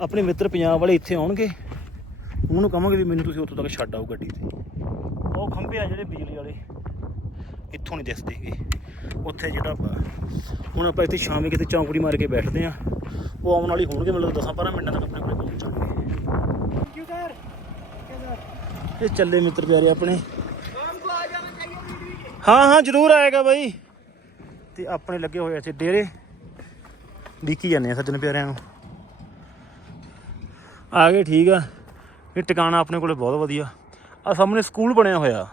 ਆਪਣੇ ਮਿੱਤਰ ਪੰਜਾਬ ਵਾਲੇ ਇੱਥੇ ਆਉਣਗੇ। ਉਹਨਾਂ ਨੂੰ ਕਹਾਂਗੇ ਵੀ ਮੈਨੂੰ ਤੁਸੀਂ ਉੱਥੋਂ ਤੱਕ ਛੱਡ ਆਓ ਗੱਡੀ ਤੇ। ਉਹ ਖੰਭੇ ਆ ਜਿਹੜੇ ਬਿਜਲੀ ਵਾਲੇ। ਇੱਥੋਂ ਨਹੀਂ ਦਿਸਦੇਗੇ ਉੱਥੇ ਜਿਹੜਾ ਹੁਣ ਆਪਾਂ ਇੱਥੇ ਸ਼ਾਮੇ ਕਿਤੇ ਚੌਂਕੜੀ ਮਾਰ ਕੇ ਬੈਠਦੇ ਆ। ਉਹ ਆਉਣ ਵਾਲੀ ਹੋਣਗੇ ਮਤਲਬ 10-12 ਮਿੰਟਾਂ ਤੱਕ ਆਪਣੇ ਕੋਲੇ ਪਹੁੰਚ ਜਾਣਗੇ। ਇਹ ਚੱਲੇ ਮਿੱਤਰ ਪਿਆਰੇ ਆਪਣੇ। ਹਾਂ ਹਾਂ, ਜ਼ਰੂਰ ਆਏਗਾ ਬਾਈ। ਤੇ ਆਪਣੇ ਲੱਗੇ ਹੋਏ ਇੱਥੇ ਡੇਰੇ। ਡੀਕੀ ਜਾਂਦੇ ਆ ਸੱਜਣ ਪਿਆਰਿਆਂ ਨੂੰ। ਆ ਗਏ, ਠੀਕ ਆ। ਇਹ ਟਿਕਾਣਾ ਆਪਣੇ ਕੋਲੇ ਬਹੁਤ ਵਧੀਆ। ਆ ਸਾਹਮਣੇ ਸਕੂਲ ਬਣਿਆ ਹੋਇਆ।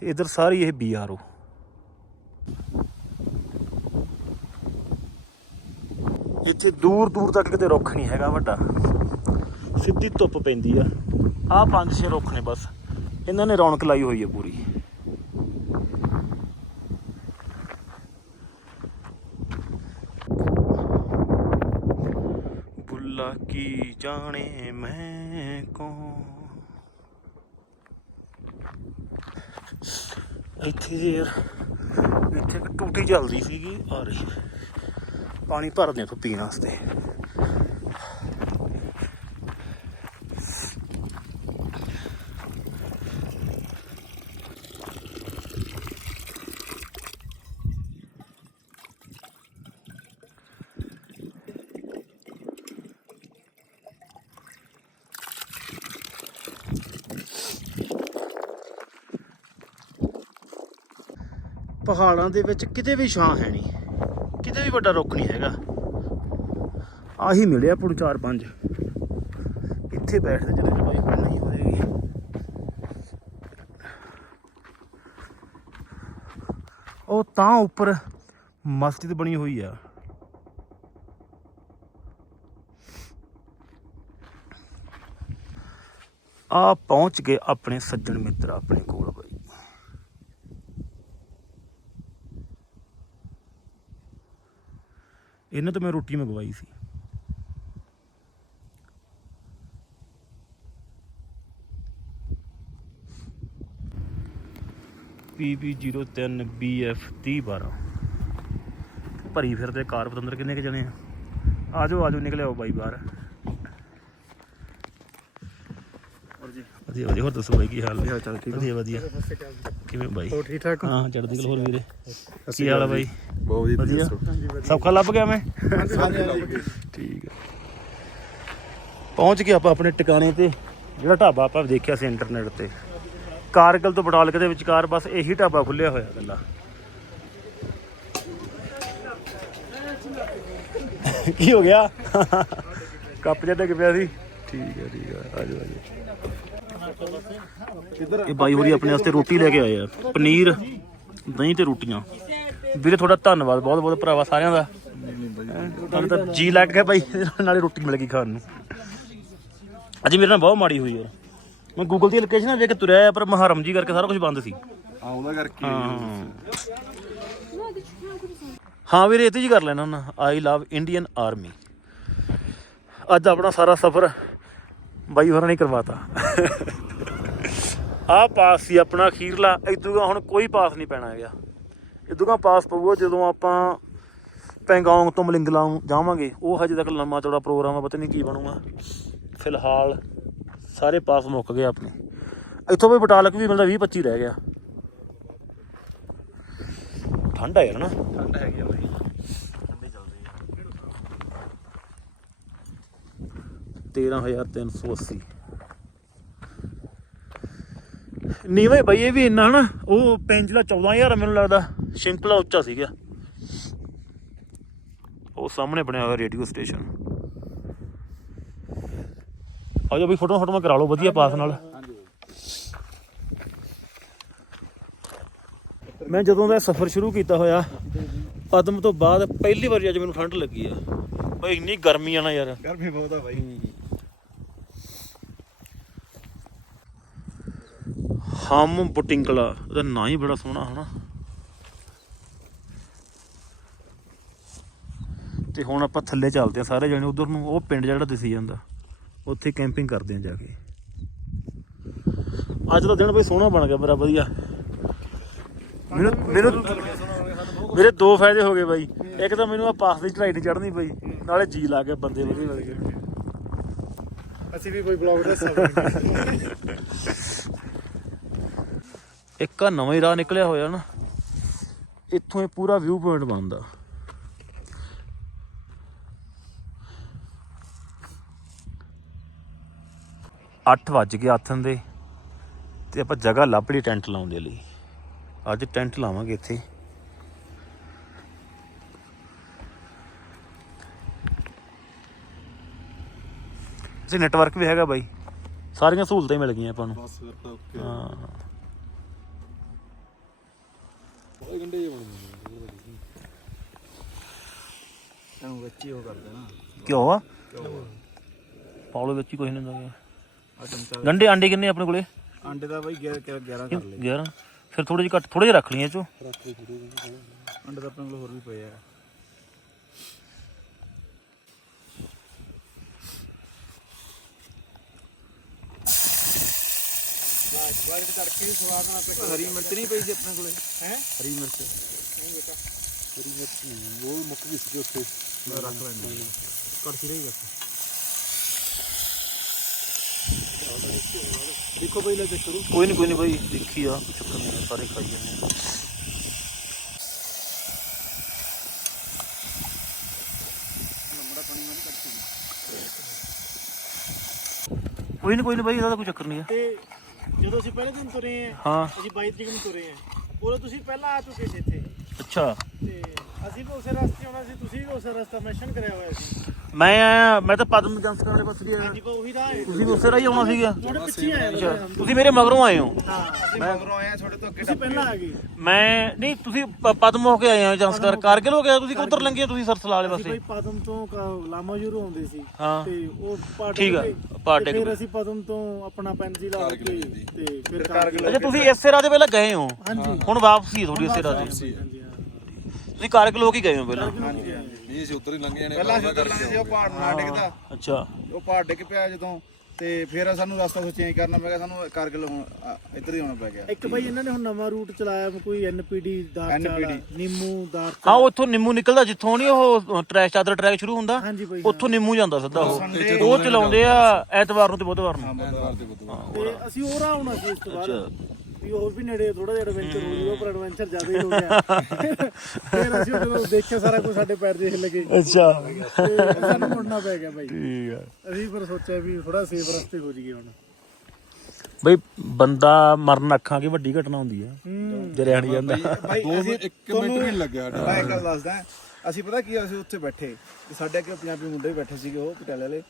ਤੇ ਇਧਰ ਸਾਰੀ ਇਹ ਬੀਆਰਓ ਇੱਥੇ ਦੂਰ ਦੂਰ ਤੱਕ ਕਿਤੇ ਰੁੱਖ ਨਹੀਂ ਹੈਗਾ ਵੱਡਾ। ਸਿੱਧੀ ਧੁੱਪ ਪੈਂਦੀ ਆ। ਆਹ ਪੰਜ ਛੇ ਰੁੱਖ ਨੇ ਬਸ। ਇਹਨਾਂ ਨੇ ਰੌਣਕ ਲਾਈ ਹੋਈ ਹੈ ਪੂਰੀ। ਬੁੱਲਾ ਕੀ ਜਾਣੇ ਮੈਂ ਕੌਣ? ਇੱਥੇ ਯਾਰ, ਇੱਥੇ ਇੱਕ ਟੂਟੀ ਚੱਲਦੀ ਸੀਗੀ। ਆ ਪਾਣੀ ਭਰਦੇ ਆ ਪੀਣ ਵਾਸਤੇ। ਪਹਾੜਾਂ ਦੇ ਵਿੱਚ ਕਿਤੇ ਵੀ ਛਾਂ ਹੈ ਨਹੀਂ। ਕਿਤੇ ਵੀ ਵੱਡਾ ਰੁੱਖ ਨਹੀਂ ਹੈਗਾ। ਆਹੀ ਮਿਲਿਆ ਪੁਣ ਚਾਰ ਪੰਜ। ਇੱਥੇ ਬੈਠਦੇ ਜਿਹੜੇ ਬਾਈ ਕੋਲ ਨਹੀਂ ਹੋਏਗੀ। ਉਹ ਤਾਂ ਉੱਪਰ ਮਸਜਿਦ ਬਣੀ ਹੋਈ ਆ। ਆ ਪਹੁੰਚ ਗਏ ਆਪਣੇ ਸੱਜਣ ਮਿੱਤਰ ਆਪਣੇ ਕੋਲ ਬਾਈ। ਇਹਨਾਂ ਤੋਂ ਮੈਂ ਰੋਟੀ ਮੰਗਵਾਈ ਸੀ। PB03 BF 3012 ਭਰੀ ਫਿਰਦੇ ਕਾਰ ਪਤੰਦਰ ਕਿੰਨੇ ਕੁ ਜਣੇ ਆ? ਆਜੋ ਆਜੋ ਨਿਕਲੇ ਆਓ ਬਾਈ ਬਾਹਰ। ਵਧੀਆ ਵਧੀਆ। ਹੋਰ ਦੱਸੋ ਬਾਈ ਕੀ ਹਾਲ ਚੱਲ ਠੀਕ ਵਧੀਆ ਵਧੀਆ। ਕਿਵੇਂ ਬਾਈ? ਹੋ ਠੀਕ ਠਾਕ ਹਾਂ? ਚੜ੍ਹਦੀ ਕਲਾ ਹੋਰ ਵੀਰੇ। ਕੀ ਹਾਲ ਆ ਬਾਈ? ਬਹੁਤ ਵਧੀਆ ਸੌਖਾ ਲੱਭ ਗਿਆ ਮੈਂ? ਠੀਕ ਹੈ ਪਹੁੰਚ ਗਏ ਆਪਾਂ ਆਪਣੇ ਟਿਕਾਣੇ ਤੇ। ਜਿਹੜਾ ਢਾਬਾ ਆਪਾਂ ਦੇਖਿਆ ਸੀ ਇੰਟਰਨੈਟ ਤੇ। ਕਾਰਗਲ ਤੋਂ ਬਟਾਲਕ ਦੇ ਵਿਚਕਾਰ ਬਸ ਇਹੀ ਢਾਬਾ ਖੁੱਲਿਆ ਹੋਇਆ ਗੱਲਾਂ ਕੀ ਹੋ ਗਿਆ? ਕੱਪ ਜਿਹਾ ਡਿੱਗ ਪਿਆ ਸੀ। ਠੀਕ ਹੈ ਠੀਕ ਹੈ ਆਜੋ ਆਜੋ ਇਹ ਬਾਈ ਹੋਰੀ ਆਪਣੇ ਵਾਸਤੇ ਰੋਟੀ ਲੈ ਕੇ ਆਏ ਆ। ਪਨੀਰ ਦਹੀਂ ਤੇ ਰੋਟੀਆਂ। ਵੀਰੇ ਤੁਹਾਡਾ ਧੰਨਵਾਦ ਬਹੁਤ ਬਹੁਤ ਭਰਾਵਾ ਸਾਰਿਆਂ ਦਾ। ਤੁਹਾਨੂੰ ਤਾਂ ਜੀ ਲੱਗ ਗਿਆ ਬਾਈ ਨਾਲੇ ਰੋਟੀ ਮਿਲ ਗਈ ਖਾਣ ਨੂੰ। ਅੱਜ ਮੇਰੇ ਨਾਲ ਬਹੁਤ ਮਾੜੀ ਹੋਈ ਯਾਰ ਮੈਂ ਗੂਗਲ ਦੀ ਲੋਕੇਸ਼ਨ ਵੇਖ ਕੇ ਤੁਰਿਆ ਆ, ਪਰ ਮਹਰਮ ਜੀ ਕਰਕੇ ਸਾਰਾ ਕੁਝ ਬੰਦ ਸੀ। ਆਉਂਦਾ ਕਰਕੇ ਹਾਂ ਹਾਂ ਵੀਰੇ ਇਹ ਤੇ ਜੀ ਕਰ ਲੈਣਾ ਉਹਨਾਂ ਆਈ ਲਵ ਇੰਡੀਅਨ ਆਰਮੀ ਅੱਜ ਆਪਣਾ ਸਾਰਾ ਸਫ਼ਰ ਬਾਈ ਹੋਰਾਂ ਨੇ ਕਰਵਾਤਾ। ਆਹ ਪਾਸ ਸੀ ਆਪਣਾ ਅਖੀਰਲਾ ਇਦੂਗਾ ਹੁਣ ਕੋਈ ਪਾਸ ਨਹੀਂ ਪੈਣਾ ਹੈਗਾ। ਇਦੂਗਾ ਪਾਸ ਪਊਗਾ ਜਦੋਂ ਆਪਾਂ ਪੈਂਗੋਂਗ ਤੋਂ ਮਲਿੰਗਲਾਂਗ ਜਾਵਾਂਗੇ। ਉਹ ਹਜੇ ਤੱਕ ਲੰਮਾ ਚੌੜਾ ਪ੍ਰੋਗਰਾਮ ਆ ਪਤਾ ਨਹੀਂ ਕੀ ਬਣੂਗਾ। ਫਿਲਹਾਲ ਸਾਰੇ ਪਾਸ ਮੁੱਕ ਗਏ ਆਪਣੇ। ਇੱਥੋਂ ਵੀ ਬਟਾਲਕ ਵੀ ਮਿਲਦਾ 20 25 ਰਹਿ ਗਿਆ। ਠੰਡ ਹੈ ਯਾਰ ਨਾ। ਠੰਡ ਹੈਗੀ ਆ ਬਾਈ। ਠੰਡੇ ਚੱਲਦੇ ਆ। 13380 ਨੀਵੇਂ ਬਈ ਇਹ ਵੀ ਇੰਨਾ ਨਾ ਉਹ ਪੈਂਜਲਾ 14000 ਮੈਨੂੰ ਲੱਗਦਾ। ਸ਼ਿੰਕਲਾ ਉੱਚਾ ਸੀਗਾ। ਉਹ ਸਾਹਮਣੇ ਬਣਿਆ ਹੋਇਆ ਰੇਡੀਓ ਸਟੇਸ਼ਨ। ਆਜੋ ਵੀ ਫੋਟੋ ਫੋਟੋ ਕਰਾ ਲਓ ਵਧੀਆ ਪਾਸ ਨਾਲ। ਮੈਂ ਜਦੋਂ ਦਾ ਸਫ਼ਰ ਸ਼ੁਰੂ ਕੀਤਾ ਹੋਇਆ ਪਦਮ ਤੋਂ ਬਾਅਦ ਪਹਿਲੀ ਵਾਰੀ ਅੱਜ ਮੈਨੂੰ ਠੰਡ ਲੱਗੀ ਆ। ਬਈ ਇੰਨੀ ਗਰਮੀ ਆ ਨਾ ਯਾਰ। ਗਰਮੀ ਬਹੁਤ ਆ ਬਾਈ। ਹਮ ਪਟਿੰਕਲਾ ਉਹਦਾ ਨਾਂ ਹੀ ਬੜਾ ਸੋਹਣਾ ਹਨਾ। ਤੇ ਹੁਣ ਆਪਾਂ ਥੱਲੇ ਚੱਲਦੇ ਆ ਸਾਰੇ ਜਣੇ ਉਧਰ ਨੂੰ ਉਹ ਪਿੰਡ ਜਿਹੜਾ ਦਿਸੀ ਜਾਂਦਾ ਉੱਥੇ ਕੈਂਪਿੰਗ ਕਰਦੇ ਆ ਜਾ ਕੇ। ਅੱਜ ਦਾ ਦਿਨ ਬਈ ਸੋਹਣਾ ਬਣ ਗਿਆ ਬੜਾ ਵਧੀਆ। ਮੈਨੂੰ ਮੇਰੇ ਦੋ ਫਾਇਦੇ ਹੋ ਗਏ ਬਾਈ। ਇੱਕ ਤਾਂ ਮੈਨੂੰ ਆ ਪਾਸ ਦੀ ਚੜਾਈ ਨਹੀਂ ਚੜਨੀ ਪਈ ਨਾਲੇ ਜੀ ਲਾ ਕੇ ਬੰਦੇ ਵਧੀਆ ਲੱਗੇ ਅਸੀਂ ਵੀ ਕੋਈ ਬਲੌਗ ਦੱਸ ਇੱਕ ਆ ਨਵਾਂ ਹੀ ਰਾਹ ਨਿਕਲਿਆ ਹੋਇਆ ਨਾ। ਇੱਥੋਂ ਇਹ ਪੂਰਾ ਵਿਊ ਪੁਆਇੰਟ ਬਣਦਾ। ਅੱਠ ਵੱਜ ਗਏ ਆਥਨ ਦੇ ਤੇ ਆਪਾਂ ਜਗ੍ਹਾ ਲੱਭ ਲਈ ਟੈਂਟ ਲਾਉਣ ਦੇ ਲਈ। ਅੱਜ ਟੈਂਟ ਲਾਵਾਂਗੇ ਇੱਥੇ। ਤੇ ਨੈਟਵਰਕ ਵੀ ਹੈਗਾ ਬਾਈ। ਸਾਰੀਆਂ ਸਹੂਲਤਾਂ ਹੀ ਮਿਲ ਗਈਆਂ ਆਪਾਂ ਨੂੰ। ਬਸ ਫਿਰ ਤਾਂ ਓਕੇ ਹਾਂ। ਬਹੁਤ ਗੰਡੇ ਜਿਹੇ ਬਣਦੇ ਤਾਂ ਵਿੱਚ। ਹੀ ਉਹ ਕਰ ਦੇਣਾ ਕਿਉਂ ਆ? ਪਾਉਲੇ ਵਿੱਚ ਹੀ ਨਹੀਂ ਹੁੰਦਾ। ਗੰਡੇ ਆਂਡੇ ਕਿੰਨੇ ਆਪਣੇ ਕੋਲੇ? ਆਂਡੇ ਦਾ ਬਾਈ 11 ਕਰ ਲਏ। 11 ਫਿਰ ਥੋੜੇ ਜਿਹਾ ਘੱਟ ਥੋੜੇ ਜਿਹਾ ਰੱਖ ਲਈਏ ਚੋ। ਰੱਖ ਲਈ ਆਪਣੇ ਕੋਲ ਹੋਰ ਵੀ ਪਏ ਆ। ਬਾਅਦ ਵਿੱਚ ਤੜਕੇ ਦੀ ਸਵਾਦ ਨਾਲ ਤੜਕੇ ਹਰੀ ਮਿਰਚ ਨਹੀਂ ਪਈ ਸੀ ਆਪਣੇ ਕੋਲੇ ਹੈ ਹਰੀ ਮਿਰਚ ਨਹੀਂ ਬੇਟਾ ਹਰੀ ਮਿਰਚ ਨਹੀਂ ਉਹ ਮੁੱਕ ਗਈ ਸੀ ਉੱਥੇ ਮੈਂ ਰੱਖ ਲੈਂਦਾ ਕੜਛੀ ਰਹੀ ਬਸ ਦੇਖੋ ਬਈ ਲੈ ਚੈੱਕ ਕਰੋ ਕੋਈ ਨਹੀਂ ਕੋਈ ਨਹੀਂ ਬਈ ਦੇਖੀ ਆ ਚੱਕਰ ਨਹੀਂ ਸਾਰੇ ਖਾਈ ਜਾਂਦੇ ਕੋਈ ਨਹੀਂ ਕੋਈ ਨਹੀਂ ਬਈ ਇਹਦਾ ਕੋਈ ਚੱਕਰ ਨਹੀਂ ਆ ਜਦੋਂ ਅਸੀਂ ਪਹਿਲੇ ਦਿਨ ਤੁਰੇ ਆ ਹਾਂ। ਅਸੀਂ 22 ਤਰੀਕ ਨੂੰ ਤੁਰੇ ਆ ਉਦੋਂ ਤੁਸੀਂ ਪਹਿਲਾਂ ਆ ਚੁੱਕੇ ਸੀ ਇੱਥੇ। ਅੱਛਾ। ਤੇ ਅਸੀਂ ਵੀ ਉਸੇ ਰਸਤੇ ਆਉਣਾ ਸੀ ਤੁਸੀਂ ਵੀ ਉਸੇ ਰਸਤਾ ਮੈਂਸ਼ਨ ਕਰਿਆ ਹੋਇਆ ਸੀ। ਮੈਂ ਮੈਂ ਤਾਂ ਪਦਮ ਏਜੰਸੀ ਵਾਲੇ ਪਾਸੇ ਹੀ ਆਇਆ। ਤੁਸੀਂ ਵੀ ਉਸੇ ਰਾਹੀਂ ਆਉਣਾ ਸੀਗਾ। ਥੋੜਾ ਤੁਸੀਂ ਮੇਰੇ ਮਗਰੋਂ ਆਏ ਹੋ। ਅਸੀਂ ਮੈਂ ਨਹੀਂ ਤੁਸੀਂ ਪ- ਪਦਮ ਹੋ ਕੇ ਆਏ ਹੋ ਏਜੰਸੀ ਕਰ ਕਾਰਗਿਲ ਹੋ ਗਿਆ ਤੁਸੀਂ ਕਿੱਧਰ ਲੰਘੇ ਤੁਸੀਂ ਸਰਸਲਾ ਵਾਲੇ ਪਾਸੇ? ਪਦਮ ਤੋਂ ਲਾਮਾ ਯੂਰ ਆਉਂਦੇ ਸੀ। ਹਾਂ। ਠੀਕ ਆ, ਪਾਰਟ ਫਿਰ ਅਸੀਂ ਪਦਮ ਤੋਂ ਆਪਣਾ ਪੈਨਜ਼ੀਲ ਆ ਕੇ ਤੇ ਫਿਰ ਅੱਛਾ ਤੁਸੀਂ ਇਸੇ ਰਾਹ ਦੇ ਪਹਿਲਾਂ ਗਏ ਹੋ? ਹਾਂਜੀ। ਹੁਣ ਵਾਪਸੀ ਥੋੜੀ ਇਸੇ ਰਾਹ ਦੀ ਹਾਂਜੀ। ਤੁਸੀਂ ਕਾਰਗਿਲ ਹੋ ਕੇ ਗਏ ਹੋ ਪਹਿਲਾਂ? ਨਹੀਂ ਅਸੀਂ ਉੱਧਰ ਹੀ ਲੰਘ ਜਾਣੇ ਪਹਿਲਾਂ ਅਸੀਂ ਲੰਘੇ ਸੀ ਉਹ ਪਹਾੜ ਨਾ ਡਿੱਗਦਾ। ਅੱਛਾ। ਉਹ ਪਹਾੜ ਡਿੱਗ ਪਿਆ ਜਦੋਂ ਤੇ ਫਿਰ ਸਾਨੂੰ ਰਸਤਾ ਕੁਝ ਚੇਂਜ ਕਰਨਾ ਪੈ ਗਿਆ ਸਾਨੂੰ ਕਾਰਗਿਲ ਹੁਣ, ਅ, ਇੱਧਰ ਹੀ ਆਉਣਾ ਪੈ ਗਿਆ। ਇੱਕ ਬਈ ਇਹਨਾਂ ਨੇ ਹੁਣ ਨਵਾਂ ਰੂਟ ਚਲਾਇਆ ਕੋਈ ਐਨਪੀਡੀ ਦਾਰਚਾਲਾ NPD ਨਿੰਮੂ ਹਾਂ ਉੱਥੋਂ ਨਿੰਮੂ ਨਿਕਲਦਾ ਜਿੱਥੋਂ ਨਹੀਂ ਉਹ ਟਰੈਕ ਚਾਦਰ ਟਰੈਕ ਸ਼ੁਰੂ ਹੁੰਦਾ ਹਾਂਜੀ ਉੱਥੋਂ ਨਿੰਮੂ ਜਾਂਦਾ ਸਿੱਧਾ ਉਹ। ਉਹ ਚਲਾਉਂਦੇ ਆ ਐਤਵਾਰ ਨੂੰ ਤੇ ਬੁੱਧਵਾਰ ਨੂੰ। ਐਤਵਾਰ ਤੇ ਬੁੱਧਵਾਰ ਤੇ ਅਸੀਂ ਉਹ ਰਾਹ ਆਉਣਾ ਸੀ ਇਸ ਤੋਂ ਬਾਅਦ। ਅੱਛਾ। ਵੀ ਹੋਰ ਵੀ ਨੇੜੇ ਥੋੜਾ ਜਿਹਾ ਐਡਵੈਂਚਰ ਹੋ ਜੂਗਾ ਪਰ ਐਡਵੈਂਚਰ ਜ਼ਿਆਦਾ ਹੀ ਹੋ ਗਿਆ। ਫਿਰ ਅਸੀਂ ਜਦੋਂ ਦੇਖਿਆ ਸਾਰਾ ਕੁਝ ਸਾਡੇ ਪੈਰ ਜੇ ਹਿੱਲ ਗਏ। ਅੱਛਾ। ਤੇ ਸਾਨੂੰ ਮੁੜਨਾ ਪੈ ਗਿਆ ਬਾਈ। ਠੀਕ ਆ। ਅਸੀਂ ਫਿਰ ਸੋਚਿਆ ਵੀ ਥੋੜਾ ਸੇਫ ਰਸਤੇ ਹੋ ਜਾਈਏ ਹੁਣ। ਬਈ ਬੰਦਾ ਮਰਨ ਅੱਖਾਂ ਕੀ ਵੱਡੀ ਘਟਨਾ ਹੁੰਦੀ ਆ। ਹੂੰ। ਜੇ ਰਹਿਣ ਜਾਂਦਾ। ਦੋ ਅਸੀਂ ਇੱਕ ਮਿੰਟ ਵੀ ਨਹੀਂ ਲੱਗਿਆ। ਮੈਂ ਇੱਕ ਗੱਲ ਦੱਸਦਾ ਅਸੀਂ ਪਤਾ ਕੀ ਅਸੀਂ ਉੱਥੇ ਬੈਠੇ। ਸਾਡੇ ਅੱਗੇ ਪੰਜਾਬੀ ਮੁੰਡੇ ਵੀ ਬੈਠੇ ਸੀਗੇ ਉਹ ਪਟਿਆਲੇ ਵਾਲੇ।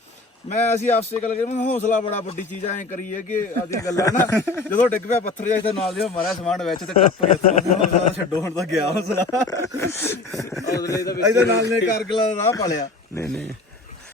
ਮੈਂ ਅਸੀਂ ਆਪਸ ਗੱਲ ਕਰੀ ਮੈਂ ਹੌਸਲਾ ਬੜਾ ਵੱਡੀ ਚੀਜ਼ ਐ ਕਰੀਏ ਕਿ ਆਦੀਆਂ ਗੱਲਾਂ ਨਾ ਜਦੋਂ ਡਿੱਗ ਪਿਆ ਪੱਥਰ ਜਿਹਾ ਤੇ ਨਾਲ ਦੀ ਮਾਰਿਆ ਸਮਾਨ ਵਿੱਚ ਤੇ ਟੱਪ ਗਿਆ। ਹੌਸਲਾ ਛੱਡੋ ਹੁਣ ਤਾਂ ਗਿਆ ਹੌਸਲਾ ਇਹਦੇ ਨਾਲ ਨੇ ਕਾਰਗਲ ਦਾ ਰਾਹ ਪਾਲਿਆ ਨਹੀਂ ਨਹੀਂ